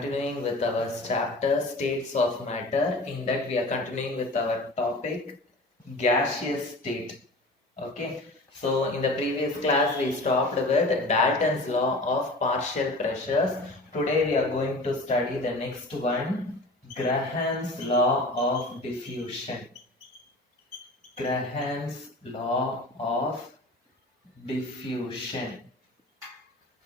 continuing with our chapter States of Matter. In that, we are continuing with our topic gaseous state. Okay, so in the previous class, we stopped with Dalton's law of partial pressures. Today, we are going to study the next one, Graham's law of diffusion. Graham's law of diffusion.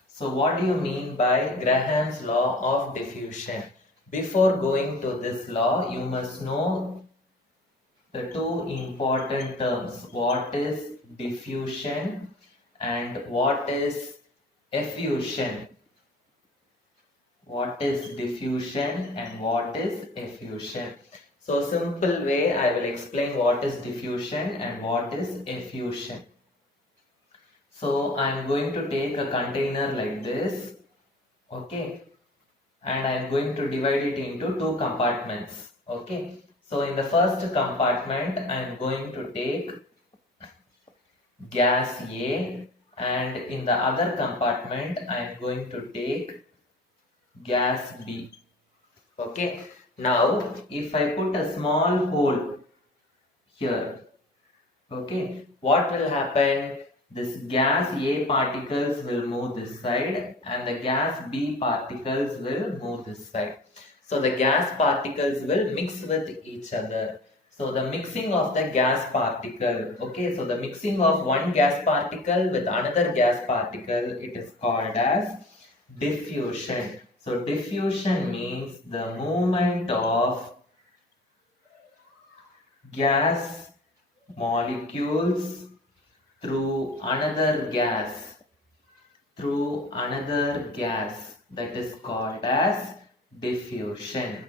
So what do you mean by Graham's law of diffusion? Before going to this law, you must know the two important terms. What is diffusion and what is effusion? What is diffusion and what is effusion? So simple way I will explain what is diffusion and what is effusion. So I am going to take a container like this, okay, and I am going to divide it into two compartments, okay. So in the first compartment I am going to take gas A, and in the other compartment I am going to take gas B, okay. Now if I put a small hole here, okay, what will happen? This gas A particles will move this side and the gas B particles will move this side. So the gas particles will mix with each other. So the mixing of the gas particle, okay, so the mixing of one gas particle with another gas particle, it is called as diffusion. So diffusion means the movement of gas molecules through another gas, that is called as diffusion.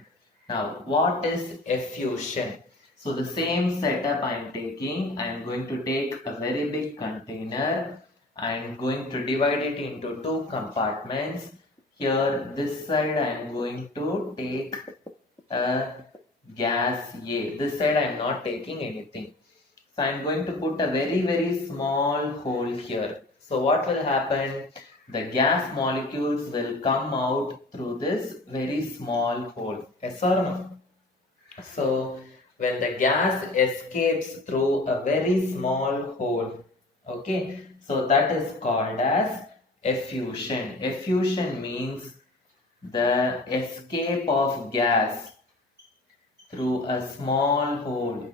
Now what is effusion? So the same setup I am taking. I am going to take a very big container. I am going to divide it into two compartments. Here this side I am going to take a gas A. This side I am not taking anything. So I am going to put a very small hole here. So what will happen? The gas molecules will come out through this very small hole. Yes or no? So when the gas escapes through a very small hole, okay, so that is called as effusion. Effusion means the escape of gas through a small hole.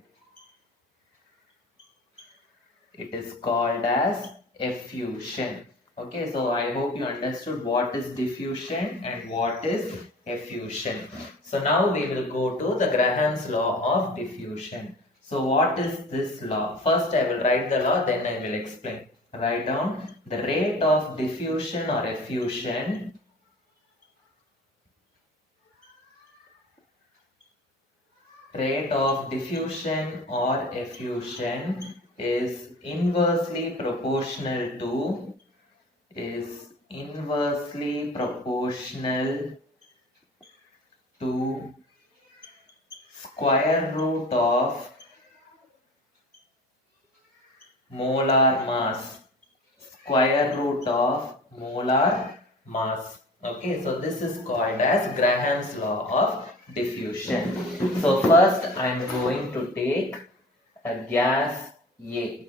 It is called as effusion. Okay, so I hope you understood what is diffusion and what is effusion. So now we will go to the Graham's law of diffusion. So what is this law? First I will write the law, then I will explain. Write down the rate of diffusion or effusion is inversely proportional to square root of molar mass. Okay, so this is called as Graham's law of diffusion. So first I am going to take a gas A.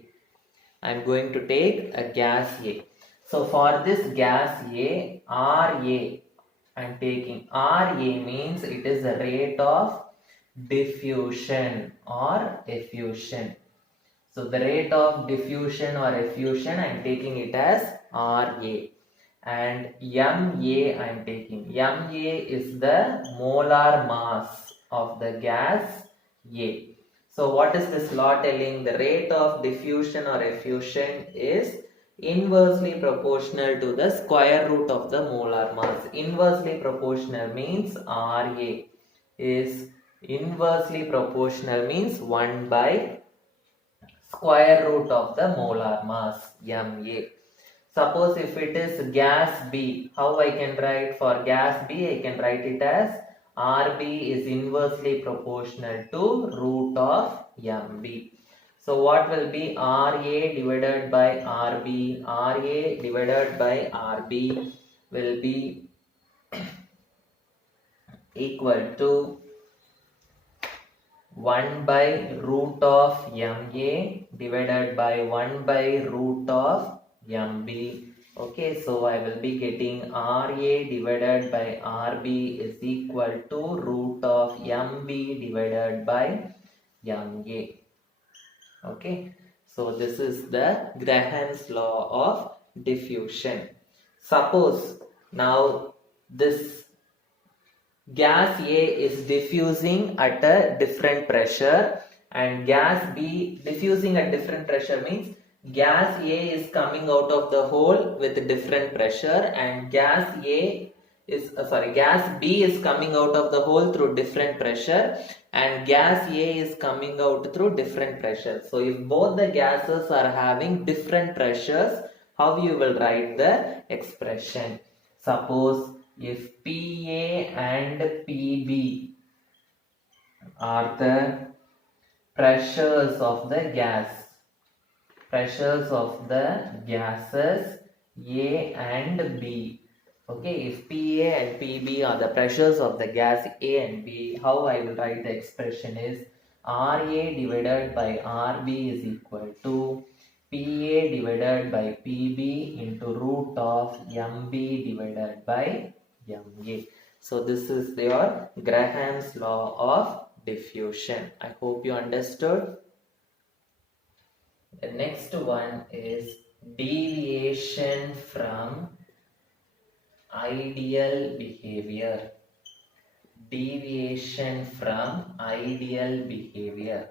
So for this gas A, RA, I am taking RA means it is the rate of diffusion or effusion. So the rate of diffusion or effusion, I am taking it as RA. And MA I am taking. MA is the molar mass of the gas A. So what is this law telling? The rate of diffusion or effusion is inversely proportional to the square root of the molar mass. Inversely proportional means RA is inversely proportional means 1 by square root of the molar mass, MA. Suppose if it is gas B, how I can write for gas B? I can write it as RB is inversely proportional to root of MB. So what will be RA divided by RB? RA divided by RB will be equal to 1 by root of MA divided by 1 by root of MB. Okay, so I will be getting RA divided by RB is equal to root of MB divided by MA. Okay, so this is the Graham's law of diffusion. Suppose now this gas A is diffusing at a different pressure and gas B diffusing at different pressure means gas A is coming out of the hole with different pressure and gas B is coming out of the hole through different pressure and gas A is coming out through different pressure. So if both the gases are having different pressures, how you will write the expression? Suppose if PA and PB are the pressures of the gases A and B. Okay, if PA and PB are the pressures of the gas A and B, how I will write the expression is RA divided by RB is equal to PA divided by PB into root of MB divided by MA. So this is your Graham's law of diffusion. I hope you understood. The next one is deviation from ideal behavior. Deviation from ideal behavior.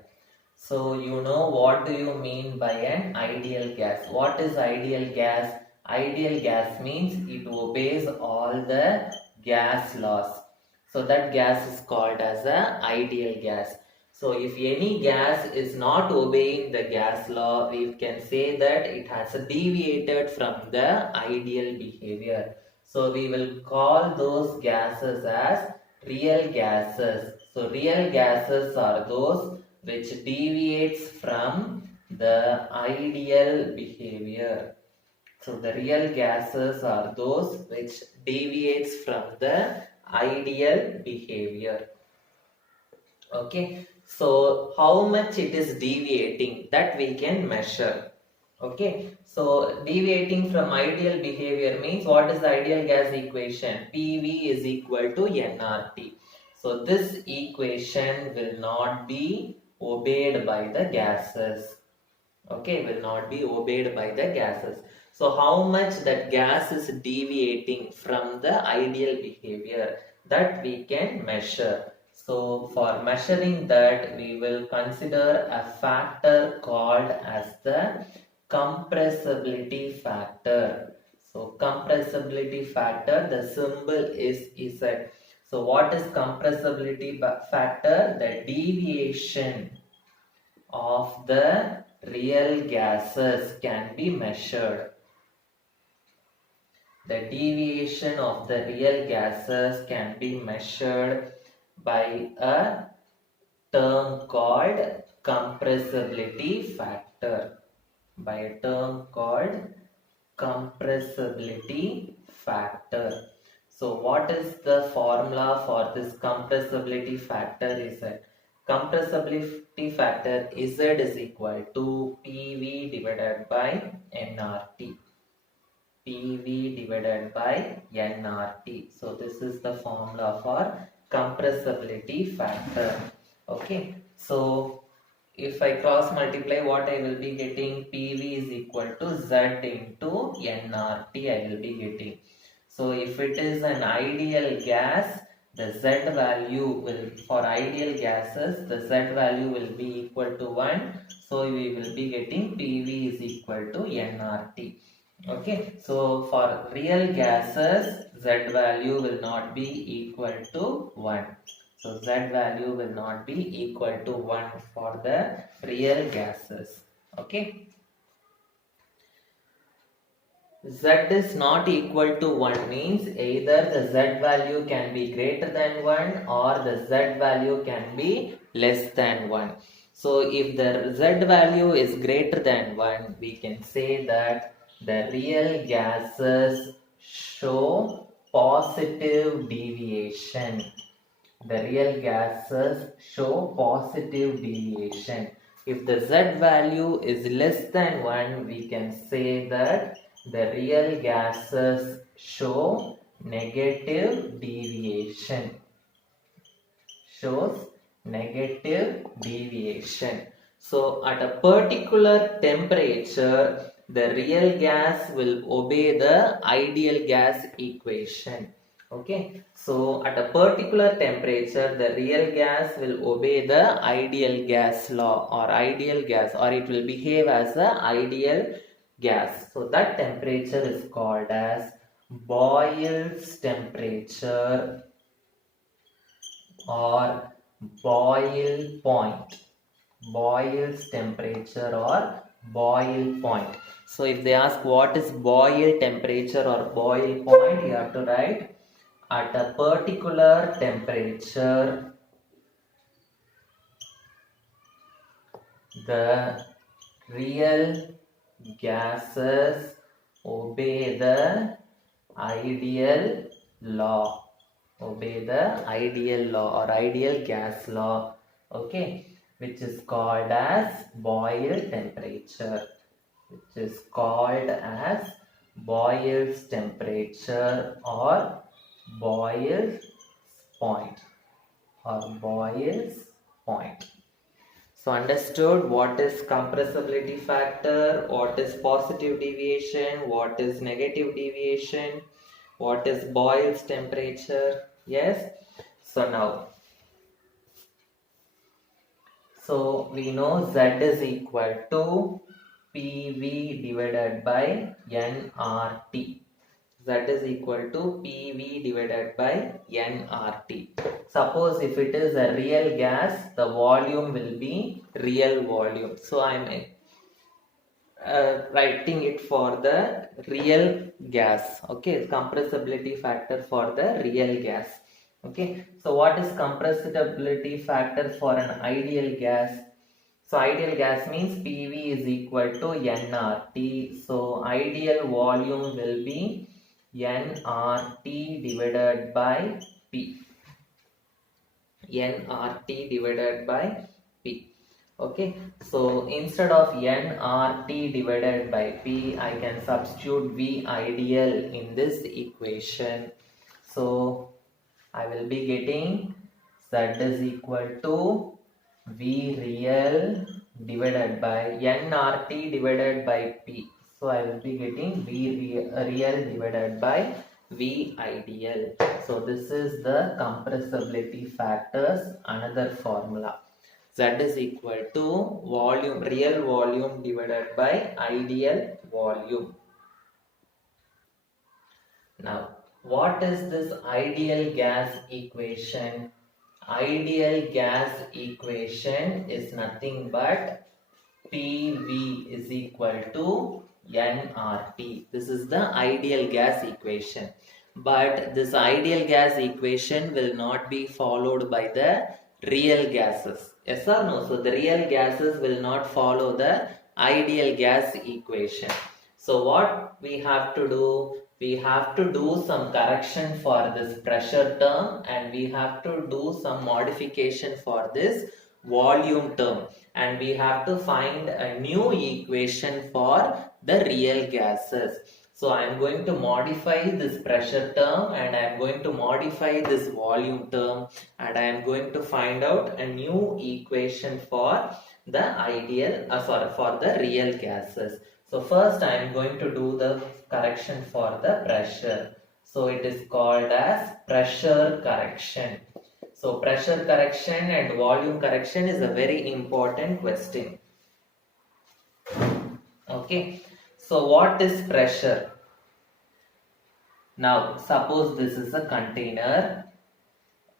So you know what do you mean by an ideal gas? What is ideal gas? Ideal gas means it obeys all the gas laws. So that gas is called as an ideal gas. So if any gas is not obeying the gas law, we can say that it has deviated from the ideal behavior. So we will call those gases as real gases. So real gases are those which deviates from the ideal behavior. So the real gases are those which deviates from the ideal behavior. Okay, so how much it is deviating, that we can measure. Okay, so deviating from ideal behavior means what is the ideal gas equation? PV is equal to nRT. So this equation will not be obeyed by the gases. Okay, will not be obeyed by the gases. So how much that gas is deviating from the ideal behavior, that we can measure. So for measuring that, we will consider a factor called as the compressibility factor. So compressibility factor, the symbol is Z. So what is compressibility factor? The deviation of the real gases can be measured. The deviation of the real gases can be measured by a term called compressibility factor. By a term called compressibility factor. So what is the formula for this compressibility factor? Is that compressibility factor Z is equal to PV divided by nRT. PV divided by nRT. So this is the formula for compressibility factor. Okay, so if I cross multiply, what I will be getting? PV is equal to Z into nRT I will be getting. So if it is an ideal gas, the Z value will, for ideal gases, the Z value will be equal to 1. So we will be getting PV is equal to nRT. Okay, so for real gases, Z value will not be equal to 1. So Z value will not be equal to 1 for the real gases. Okay. Z is not equal to 1 means either the Z value can be greater than 1 or the Z value can be less than 1. So if the Z value is greater than 1, we can say that the real gases show positive deviation. the real gases show positive deviation. If the Z value is less than 1, we can say that the real gases show negative deviation. Shows negative deviation. So at a particular temperature, the real gas will obey the ideal gas equation. Okay, so at a particular temperature, the real gas will obey the ideal gas law or ideal gas, or it will behave as the ideal gas. So that temperature is called as Boyle's temperature or boil point. Boyle's temperature or boil point. So if they ask what is boil temperature or boil point, you have to write at a particular temperature the real gases obey the ideal law. Obey the ideal law or ideal gas law, okay, which is called as Boyle temperature, which is called as Boyle's temperature or Boyle's point or Boyle's point. So understood what is compressibility factor, what is positive deviation, what is negative deviation, what is Boyle's temperature. Yes. So now, so we know Z is equal to PV divided by nRT. Z is equal to PV divided by nRT. Suppose if it is a real gas, the volume will be real volume. So I am writing it for the real gas. Okay, compressibility factor for the real gas. Okay, so what is compressibility factor for an ideal gas? So ideal gas means PV is equal to nRT. So ideal volume will be nRT divided by P. nRT divided by P. Okay, so instead of nRT divided by P, I can substitute V ideal in this equation. So I will be getting Z is equal to V real divided by nRT divided by P. So I will be getting V real divided by V ideal. So this is the compressibility factors, another formula. Z is equal to volume, real volume divided by ideal volume. Now, what is this ideal gas equation? Ideal gas equation is nothing but PV is equal to nRT. This is the ideal gas equation. But this ideal gas equation will not be followed by the real gases. Yes or no? So the real gases will not follow the ideal gas equation. So what we have to do? We have to do some correction for this pressure term and we have to do some modification for this volume term, and we have to find a new equation for the real gases. So I am going to modify this pressure term and I am going to modify this volume term, and I am going to find out a new equation for the ideal for the real gases. So first I am going to do the correction for the pressure. So it is called as pressure correction. So pressure correction and volume correction is a very important question. Okay. So what is pressure? Now suppose this is a container.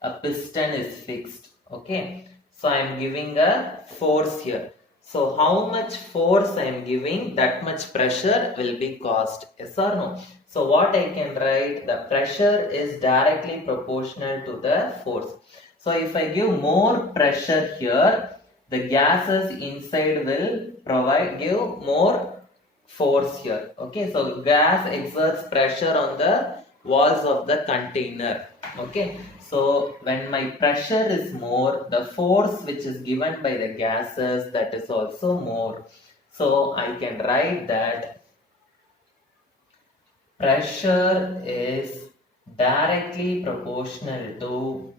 A piston is fixed. Okay. So I am giving a force here. So how much force I am giving, that much pressure will be caused. Yes or no? So what I can write, the pressure is directly proportional to the force. So if I give more pressure here, the gases inside will give more force here. Okay, so gas exerts pressure on the walls of the container. Okay, so when my pressure is more, the force which is given by the gases, that is also more. So I can write that pressure is directly proportional to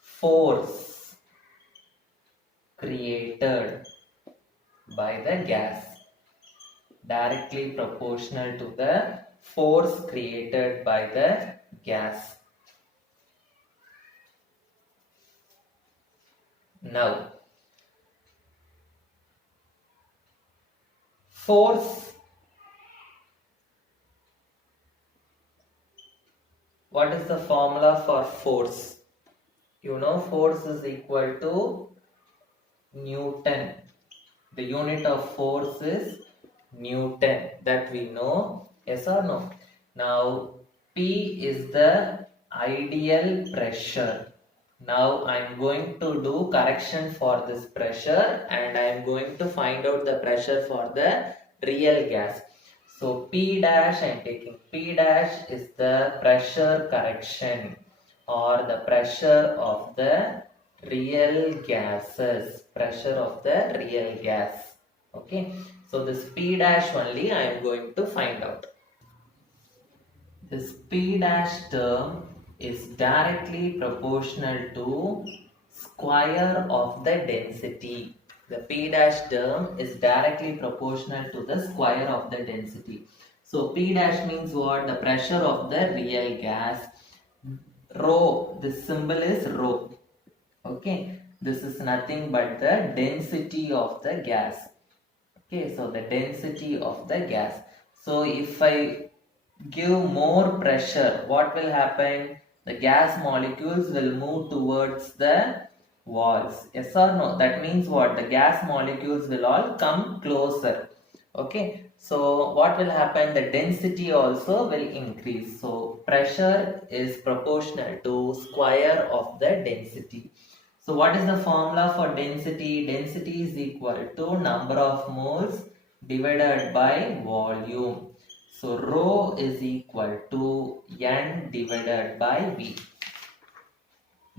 force created by the gas. Directly proportional to the force created by the gas. Now, force, what is the formula for force? You know, force is equal to Newton. The unit of force is Newton, that we know, yes or no? Now, P is the ideal pressure. Now, I am going to do correction for this pressure and I am going to find out the pressure for the real gas. So, P dash, I am taking P dash is the pressure correction or the pressure of the real gases, pressure of the real gas. Okay, so this P dash only I am going to find out. This P dash term is directly proportional to square of the density. The P dash term is directly proportional to the square of the density. So P dash means what? The pressure of the real gas. Rho, this symbol is rho. Okay, this is nothing but the density of the gas. Okay, so the density of the gas. So if I give more pressure, what will happen? The gas molecules will move towards the walls. Yes or no? That means what? The gas molecules will all come closer. Okay, so what will happen? The density also will increase. So pressure is proportional to square of the density. So what is the formula for density? Density is equal to number of moles divided by volume. So rho is equal to N divided by V.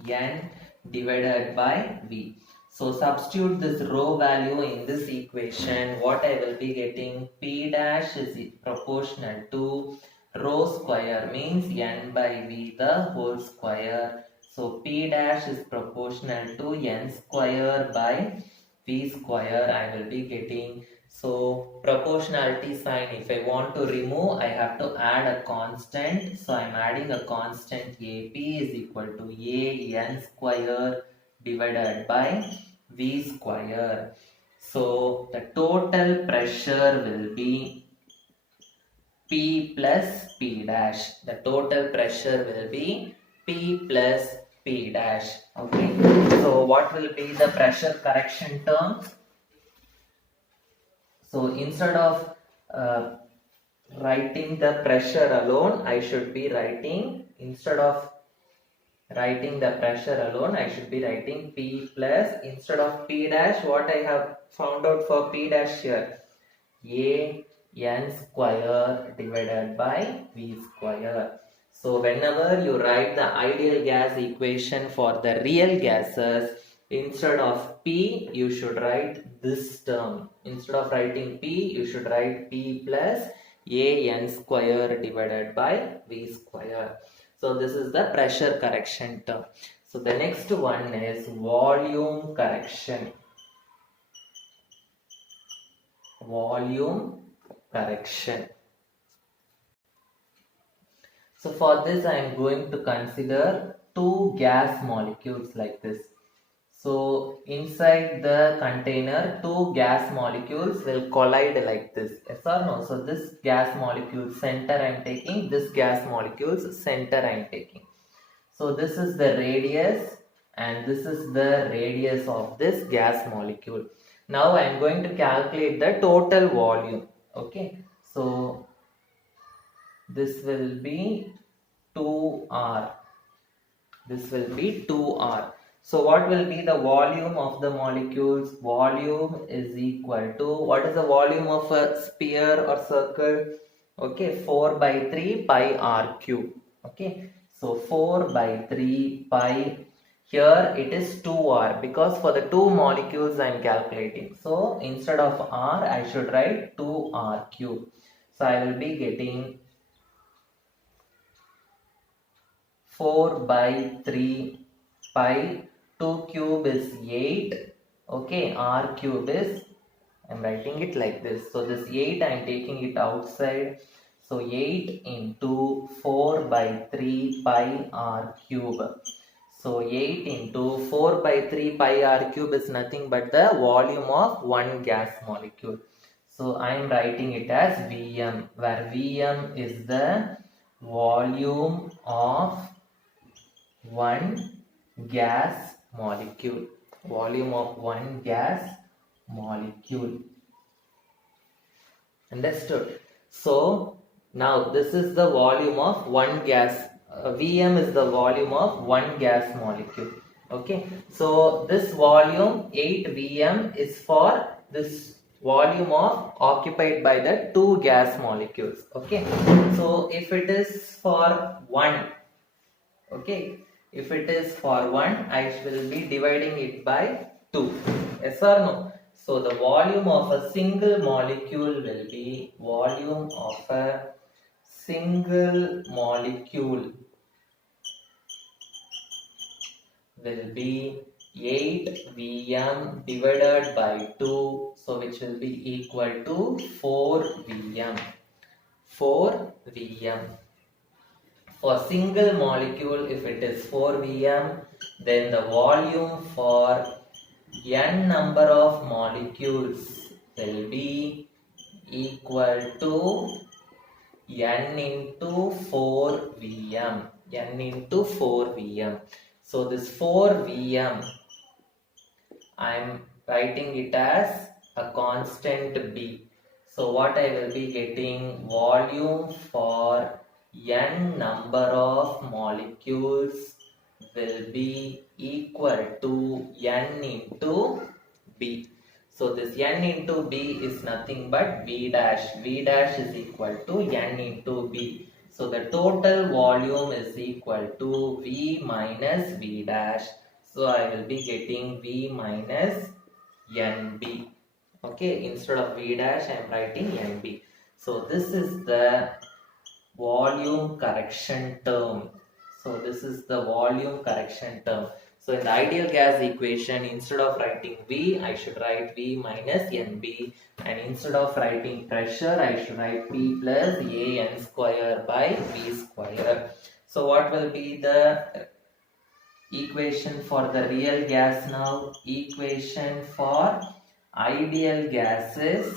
N divided by V. So substitute this rho value in this equation. What I will be getting? P dash is proportional to rho square means N by V the whole square. So P dash is proportional to N square by V square. I will be getting. So proportionality sign, if I want to remove, I have to add a constant. So I am adding a constant AP is equal to AN square divided by V square. So the total pressure will be P plus P dash. The total pressure will be P plus P dash. Okay. So what will be the pressure correction term? So instead of writing the pressure alone, I should be writing, instead of writing the pressure alone, I should be writing P plus, instead of P dash, what I have found out for P dash here? A N square divided by V square. So whenever you write the ideal gas equation for the real gases, instead of P, you should write this term. Instead of writing P, you should write P plus AN square divided by V square. So this is the pressure correction term. So the next one is volume correction. Volume correction. So for this I am going to consider two gas molecules like this. So inside the container, two gas molecules will collide like this. Yes or no? So this gas molecule center I am taking, this gas molecule's center I am taking. So this is the radius and this is the radius of this gas molecule. Now I am going to calculate the total volume. Okay. So this will be 2R. This will be 2R. So what will be the volume of the molecules? Volume is equal to, what is the volume of a sphere or circle? Okay, 4 by 3 pi r cube. Okay, so 4 by 3 pi, here it is 2r because for the two molecules I am calculating. So instead of r I should write 2r cube. So I will be getting 4 by 3 pi, 2 cube is 8, okay, r cube is, I am writing it like this. So this 8 I am taking it outside. So 8 into 4 by 3 pi r cube. So 8 into 4 by 3 pi r cube is nothing but the volume of one gas molecule. So I am writing it as Vm, where Vm is the volume of one gas molecule. Volume of one gas molecule. Understood? So now this is the volume of one gas. Vm is the volume of one gas molecule. Okay. So this volume 8 Vm is for this volume of occupied by the two gas molecules. Okay. So if it is for one, okay, if it is for 1, I will be dividing it by 2. Yes or no? So the volume of a single molecule will be, volume of a single molecule will be 8 Vm divided by 2. So which will be equal to 4 Vm. 4 Vm. For single molecule, if it is 4 Vm, then the volume for n number of molecules will be equal to n into 4 Vm. n into 4 Vm. So this 4 Vm, I am writing it as a constant B. So what I will be getting, volume for n number of molecules will be equal to n into B. So this n into B is nothing but V dash. V dash is equal to n into B. So the total volume is equal to V minus V dash. So I will be getting V minus NB. Okay, instead of V dash I am writing NB. So this is the volume correction term. So this is the volume correction term. So in the ideal gas equation, instead of writing V, I should write V minus NB, and instead of writing pressure, I should write P plus AN square by V square. So what will be the equation for the real gas now? Equation for ideal gases,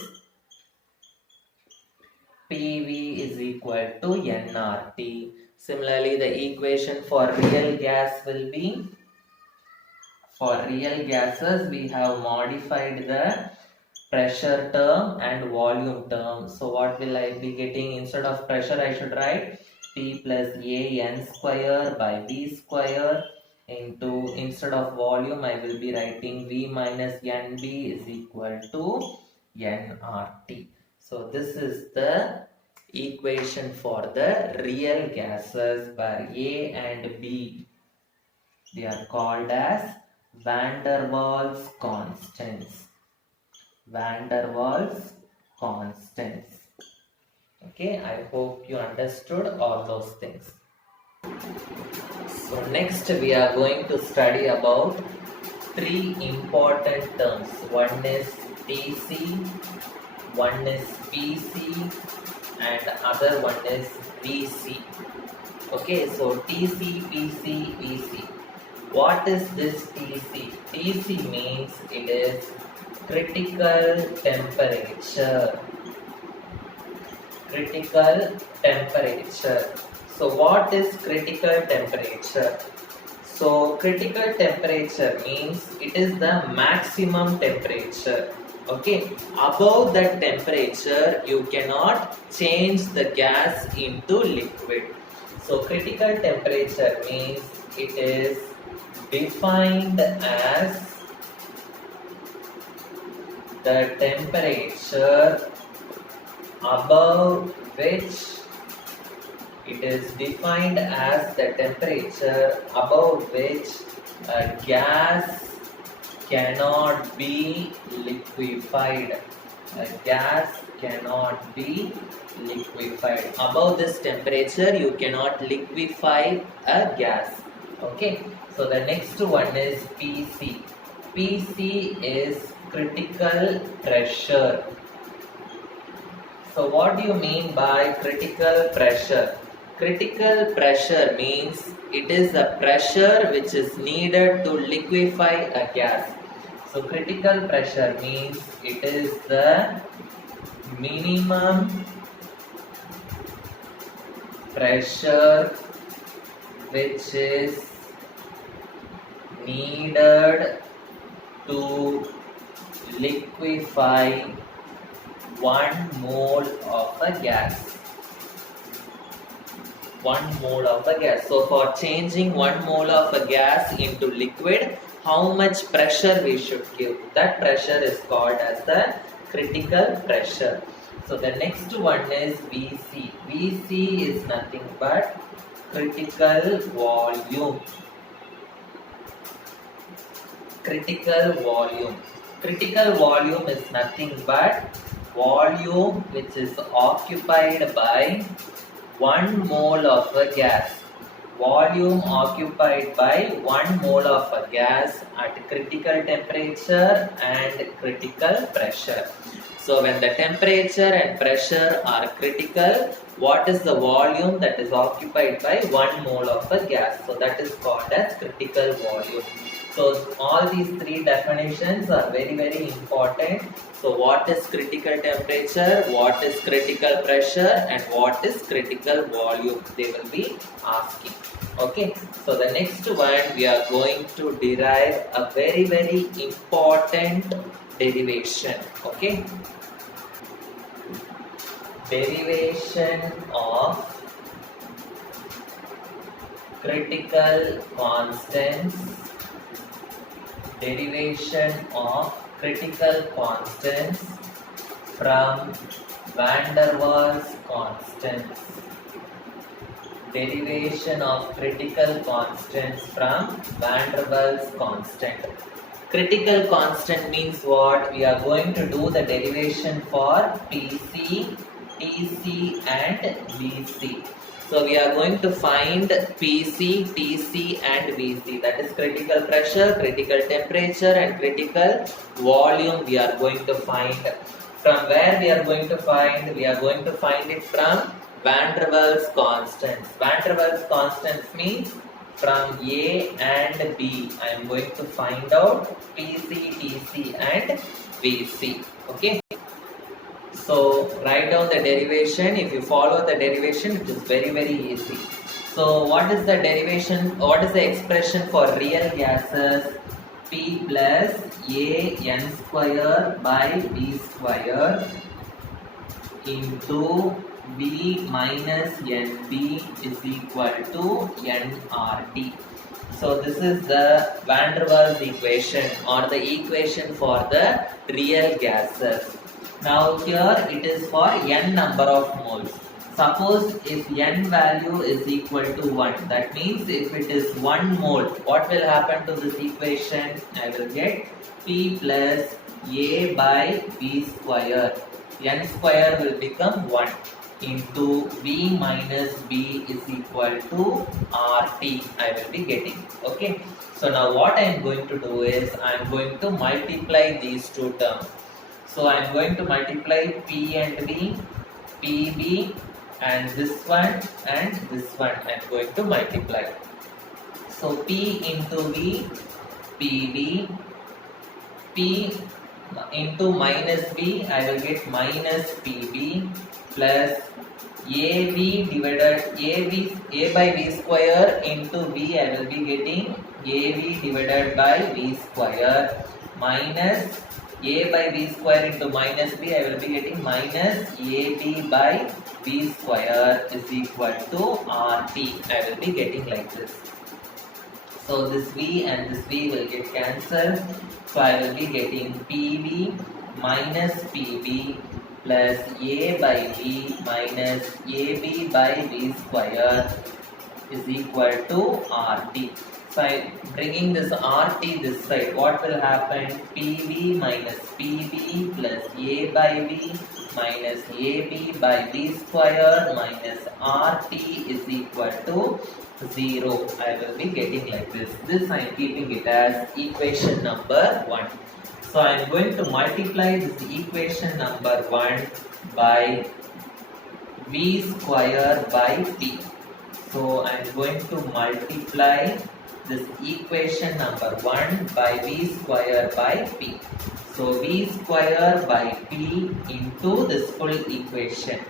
PV is equal to nRT. Similarly, the equation for real gas will be, for real gases we have modified the pressure term and volume term. So what will I be getting? Instead of pressure I should write P plus AN square by V square into, instead of volume I will be writing V minus NB is equal to nRT. So this is the equation for the real gases, where A and B, they are called as van der Waals constants. Van der Waals constants. Okay, I hope you understood all those things. So next we are going to study about three important terms. One is TC, one is PC, and other one is VC. Okay, so TC, PC, VC. What is this TC? TC means it is critical temperature. Critical temperature. So what is critical temperature? So critical temperature means it is the maximum temperature. Okay, above that temperature you cannot change the gas into liquid. So critical temperature means it is defined as the temperature above which it is defined as the temperature above which a gas cannot be liquefied. A gas cannot be liquefied. Above this temperature, you cannot liquefy a gas. Okay. So the next one is PC. PC is critical pressure. So what do you mean by critical pressure? Critical pressure means it is the pressure which is needed to liquefy a gas. So critical pressure means it is the minimum pressure which is needed to liquefy 1 mole of a gas. 1 mole of a gas. So for changing 1 mole of a gas into liquid, how much pressure we should give? That pressure is called as the critical pressure. So the next one is VC. VC is nothing but critical volume. Critical volume. Critical volume is nothing but volume which is occupied by 1 mole of a gas. Volume occupied by 1 mole of a gas at critical temperature and critical pressure. So when the temperature and pressure are critical, what is the volume that is occupied by 1 mole of a gas? So that is called as critical volume. So all these three definitions are very important. So what is critical temperature, what is critical pressure, and what is critical volume? They will be asking. Okay. So the next one we are going to derive a very important derivation. Okay. Derivation of critical constants. Derivation of critical constants from van der Waals constants. Derivation of critical constants from van der Waals constant. Critical constant means what? We are going to do the derivation for PC, TC and VC. So we are going to find PC, TC and VC, that is critical pressure, critical temperature and critical volume we are going to find. From where we are going to find? We are going to find it from van der Waals constants. Van der Waals constants means from A and B. I am going to find out PC, TC and VC. Okay. So write down the derivation. If you follow the derivation, it is very easy. So what is the derivation? What is the expression for real gases? P plus A n square by B square into B minus NB is equal to nRT. So this is the van der Waals equation or the equation for the real gases. Now here it is for n number of moles. Suppose if n value is equal to 1, that means if it is 1 mole, what will happen to this equation? I will get P plus A by B square. N square will become 1 into V minus B is equal to RT. I will be getting. Okay. So now what I am going to do is I am going to multiply these two terms. So I am going to multiply P and B, PB and this one and this one I am going to multiply. So P into V, PB, P into minus B, I will get minus PB plus AB divided A by V square into B, I will be getting AB divided by V square minus A by B square into minus B, I will be getting minus AB by B square is equal to RT. I will be getting like this. So this V and this V will get cancelled. So I will be getting PV minus PB plus A by B minus AB by B square is equal to RT. So I bringing this RT this side, what will happen? PV minus PB plus A by B minus AB by B square minus RT is equal to 0. I will be getting like this. This I am keeping it as equation number 1. So I am going to multiply this equation number 1 by V square by P. So I am going to multiply this equation number 1 by V square by P. So V square by P into this full equation.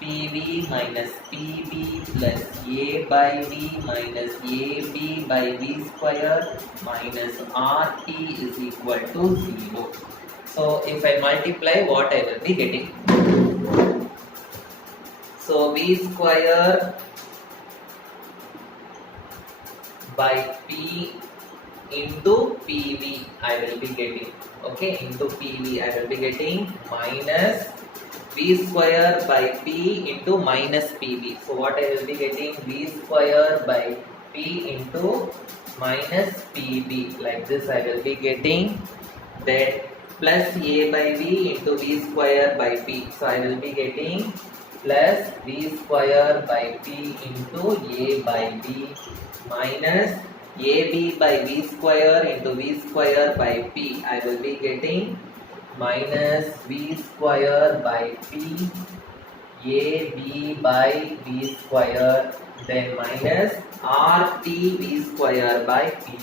PV minus PB plus A by B minus AB by B square minus RT is equal to 0. So if I multiply, what I will be getting? So V square by P into PV I will be getting, okay, into PV I will be getting minus V square by P into minus PV. So what I will be getting? V square by P into minus PB, like this I will be getting. Then plus A by B into V square by P. So I will be getting plus V square by P into A by B minus AB by V square into V square by P. I will be getting minus V square by P AB by V square, then minus RT V square by P.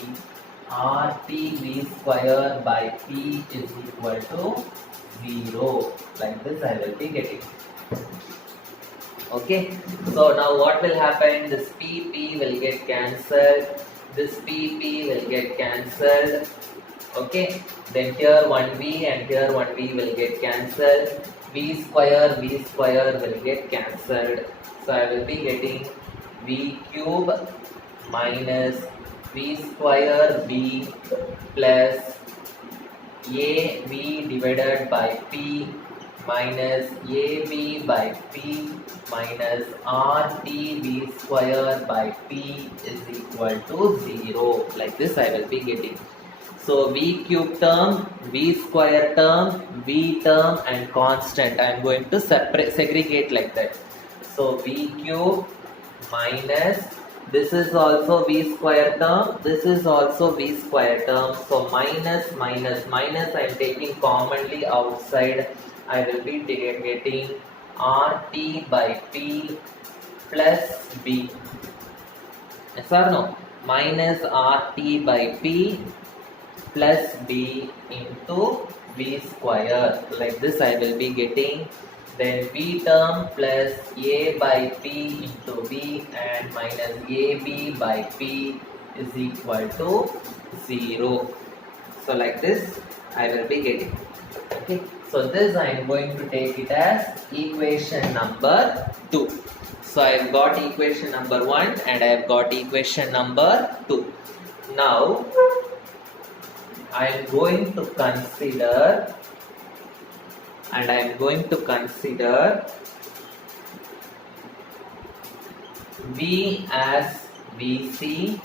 RT V square by P is equal to 0. Like this I will be getting. Okay, so now what will happen? This PP will get cancelled, this PP will get cancelled. Okay, then here 1V and here 1V will get cancelled. V square will get cancelled. So I will be getting V cube minus V square B plus AV divided by P minus AB by P minus RT V square by P is equal to 0. Like this I will be getting. So V cube term, V square term, V term and constant I am going to segregate like that. So V cube minus, this is also V square term, this is also V square term. So minus minus minus I am taking commonly outside. I will be getting RT by P plus B. Yes or no? Minus RT by P plus B into V square. Like this I will be getting. Then V term plus A by P into V and minus AB by P is equal to 0. So like this I will be getting. Okay. So this I am going to take it as equation number 2. So I have got equation number 1 and I have got equation number 2. Now I am going to consider V as VC,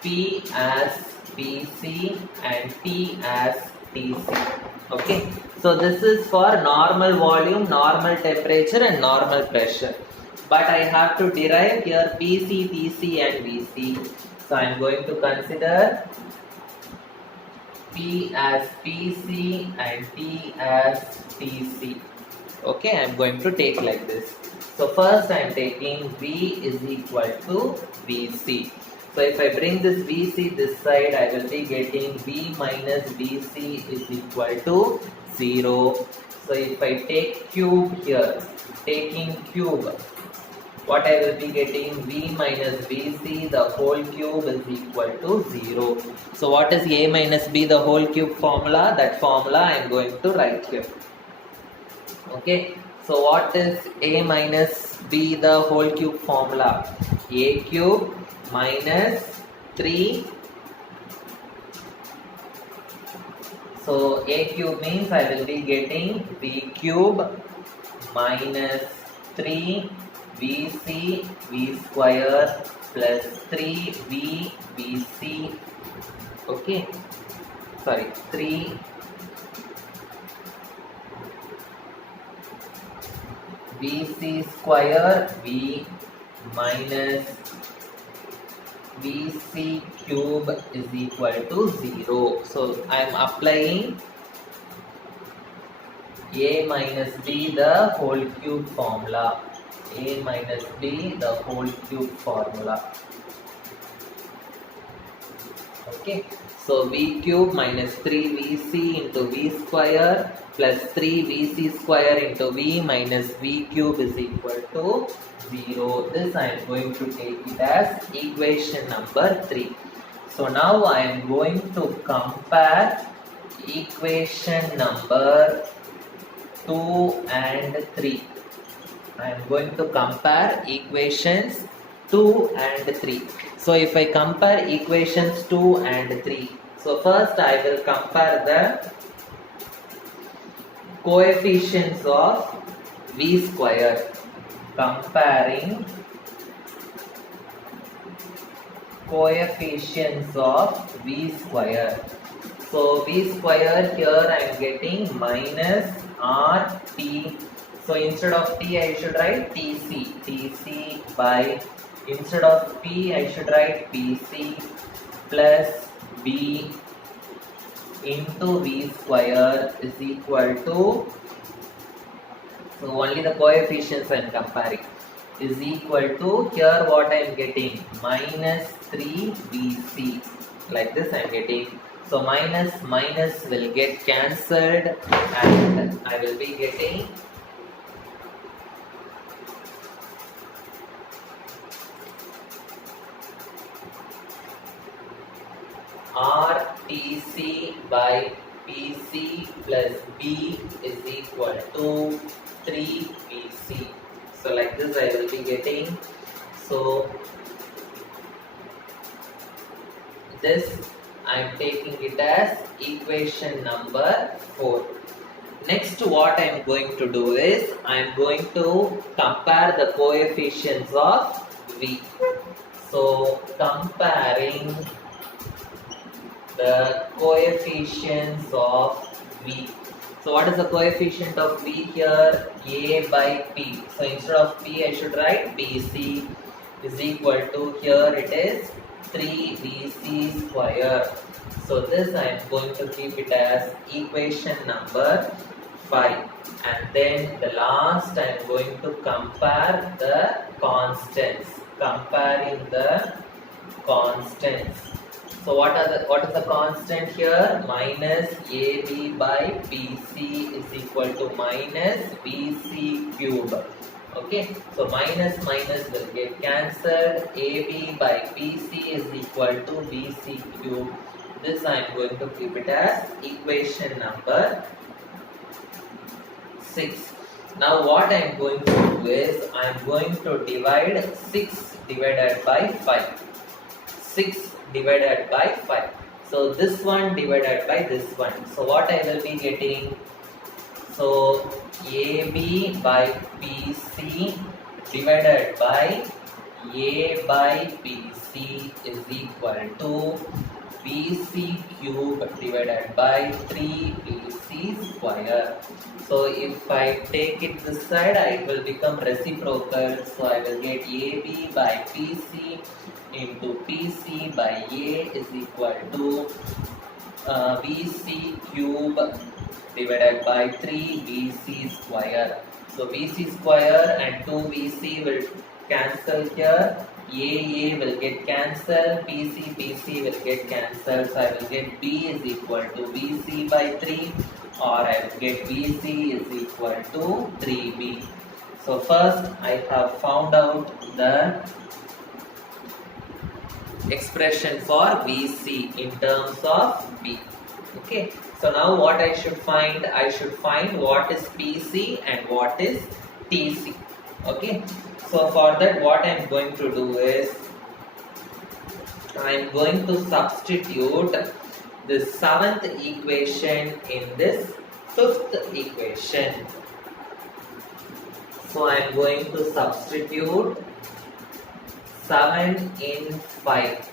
P as PC and T as TC. Okay, so this is for normal volume, normal temperature and normal pressure. But I have to derive here PC, TC and VC. So I am going to consider P as PC and T as TC. Okay, I am going to take like this. So first I am taking V is equal to VC. So if I bring this VC this side, I will be getting V minus VC is equal to 0. So if I take cube here, taking cube, what I will be getting? V minus VC the whole cube is equal to 0. So what is A minus B the whole cube formula? That formula I am going to write here. Okay. So what is A minus B the whole cube formula? A cube minus 3. So a cube means I will be getting v cube minus 3 vc v square plus 3v vc. Okay, sorry, 3 vc square v minus vc cube is equal to 0. So I am applying a minus b the whole cube formula. A minus b the whole cube formula. Okay, so v cube minus 3vc into v square plus 3vc square into v minus v cube is equal to 0. This I am going to take it as equation number 3. So now I am going to compare equation number 2 and 3. I am going to compare equations 2 and 3. So if I compare equations 2 and 3, so first I will compare the coefficients of v square. Comparing coefficients of v square. So v square here I am getting minus rt. So instead of t I should write tc. tc by, instead of p I should write pc plus b into v square is equal to, so only the coefficients I am comparing, is equal to, here what I am getting, minus 3vc, like this I am getting. So minus minus will get cancelled and I will be getting RTC by PC plus B is equal to 3VC. So like this I will be getting. So this I am taking it as equation number 4. Next what I am going to do is I am going to compare the coefficients of V. So comparing the coefficients of V. So what is the coefficient of V here? A by P. So instead of P I should write BC is equal to, here it is 3VC square. So this I am going to keep it as equation number 5. And then the last I am going to compare the constants. Comparing the constants. So what is the constant here? Minus AB by BC is equal to minus BC cube. Okay, so minus minus will get cancelled. AB by BC is equal to BC cube. This I am going to keep it as equation number 6. Now what I am going to do is I am going to divide 6 divided by 5. 6 divided by 5. So this one divided by this one. So what I will be getting? So AB by BC divided by A by BC is equal to BC cube divided by 3BC square. So if I take it this side, it will become reciprocal. So I will get AB by PC into PC by A is equal to BC cube divided by 3BC square. So BC square and 2BC will cancel here. AA will get cancelled. PC will get cancelled. So I will get B is equal to BC by 3, or I will get BC is equal to 3B. So first I have found out the expression for VC in terms of B. Okay, so now what I should find? I should find what is PC and what is TC. Okay, so for that what I am going to do is I am going to substitute the seventh equation in this fifth equation. So I am going to substitute 7 in 5.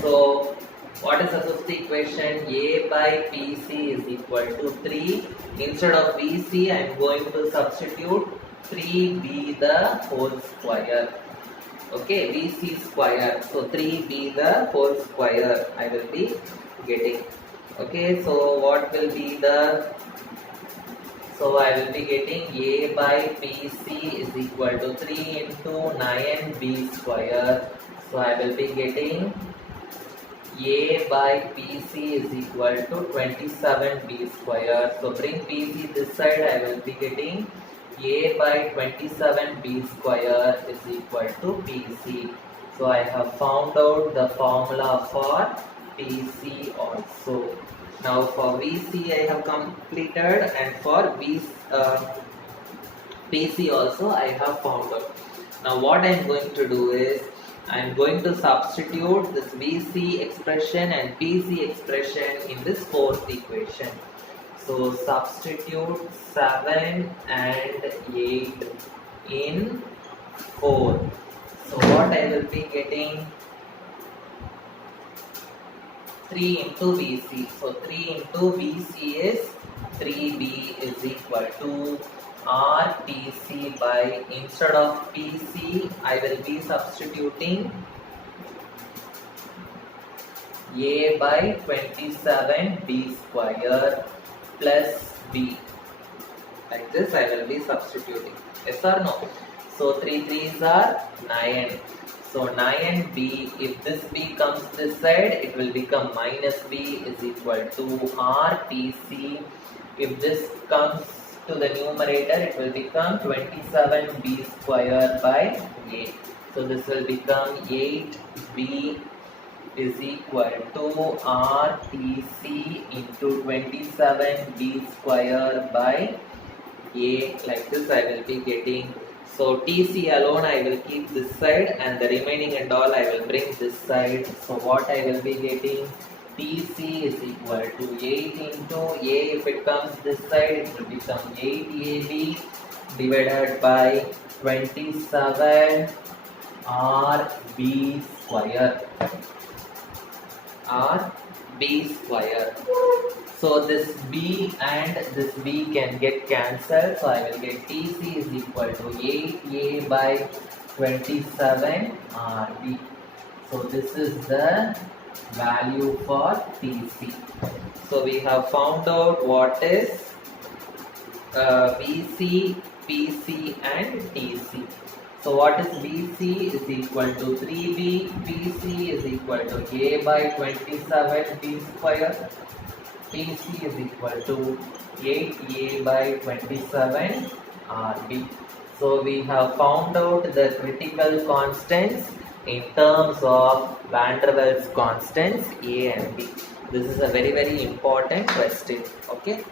So what is the fifth equation? A by BC is equal to 3. Instead of BC, I am going to substitute 3b the whole square. Okay, BC square. So 3b the whole square I will be getting. Okay, so what will be the... So I will be getting A by BC is equal to 3 into 9b square. So I will be getting A by BC is equal to 27b square. So bring BC this side, I will be getting A by 27b square is equal to BC. So I have found out the formula for BC also. Now for VC I have completed, and for PC also I have found out. Now what I am going to do is I am going to substitute this VC expression and PC expression in this fourth equation. So substitute 7 and 8 in 4. So what I will be getting? 3 into VC. So 3 into VC is 3B is equal to RTC by, instead of PC, I will be substituting A by 27B square plus B. Like this I will be substituting. Yes or no? So 3 3s are 9. So 9b, if this b comes this side, it will become minus b is equal to RTC. If this comes to the numerator, it will become 27b square by 8. So this will become 8b is equal to RTC into 27b square by 8. Like this I will be getting. So TC alone I will keep this side, and the remaining and all I will bring this side. So what I will be getting? TC is equal to 8 into A. If it comes this side, it will become 8AB divided by 27 RB square. RB square. So this B and this B can get cancelled. So I will get TC is equal to 8A by 27 RB. So this is the value for TC. So we have found out what is VC, PC and TC. So what is VC is equal to 3B, PC is equal to A by 27B square, PC is equal to 8A by 27 RB. So we have found out the critical constants in terms of Van der Waals constants A and B. This is a very important question. Okay.